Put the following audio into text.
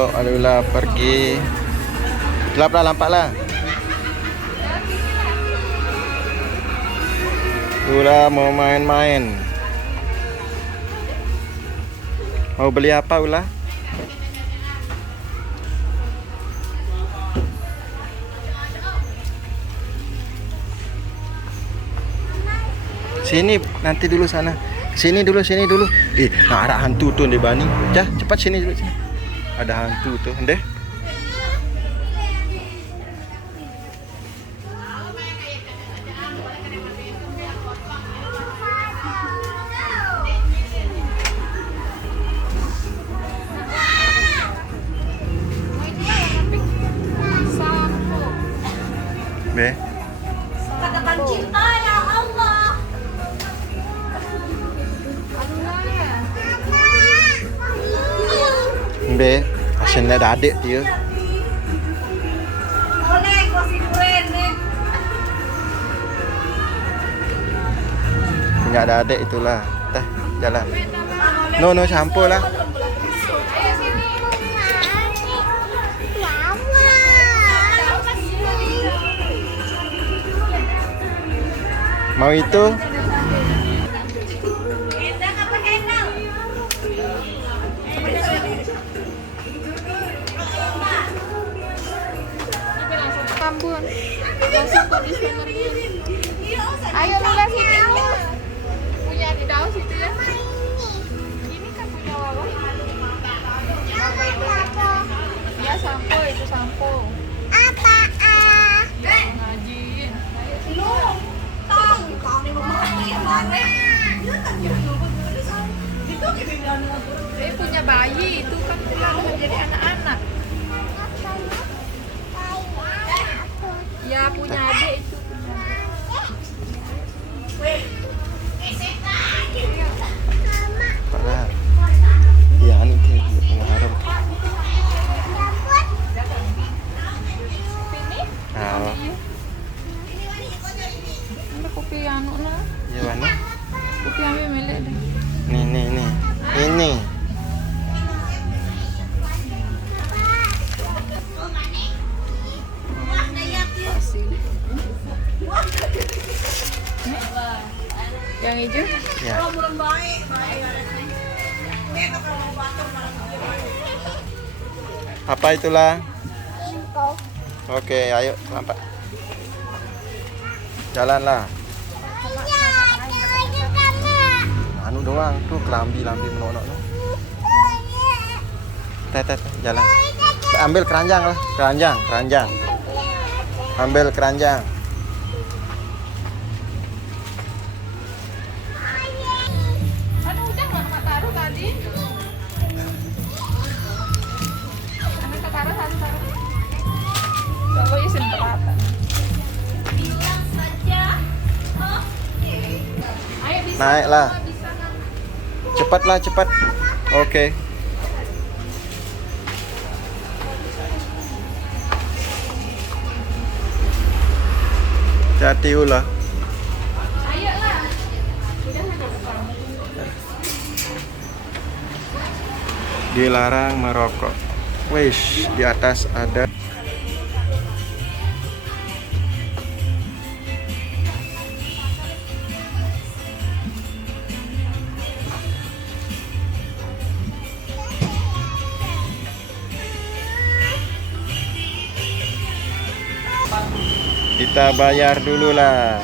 Ayo, Alula pergi. Gelap lah, lampak lah. Ula mau main-main. Mau beli apa, Ula? Sini, nanti dulu sana. Sini dulu, sini dulu. Nah ada hantu tuh di Bani. Cah, cepat sini dulu. Sini. Ada hantu tuh, deh. Be. Katakan cinta ya Allah. Be, asyik ada adik dia. Oleh gua sidurin nih. Punya ada adik itulah. Dah, jalan. No, campur lah. Mau itu? Tambun. Langsung kondisioner dulu. Ayo Lula sini. Punya di daun situ ya. Ini kan punya Wawa. Ya sampo itu sampo. Ngajin. Saya punya bayi itu kan pulang menjadi anak-anak. Ya punya adik itu Parah. Iya, anu dia harum. Ini? Nah, Ini kopi anu lah. ya mana? Kopi ambil milik deh. Nih. Ini. Pasir. Yang hijau? Ya. Apa itulah? Oke, ayo lampak. Jalanlah. Anu doang tuh kelambi menonok tuh. Teh, jalan. Ambil keranjang lah, keranjang. Ambil keranjang. Ada hujan nggak Kak taruh tadi? Ambil Kak taruh satu. Kalau isin berapa? Bilang saja. Ayo bisa. Naiklah. Bisa kan? Cepat. Oke. Hati ulah. Ayo lah. Sudah ada depan. Dilarang merokok. Wish, di atas ada. Kita bayar dulu lah.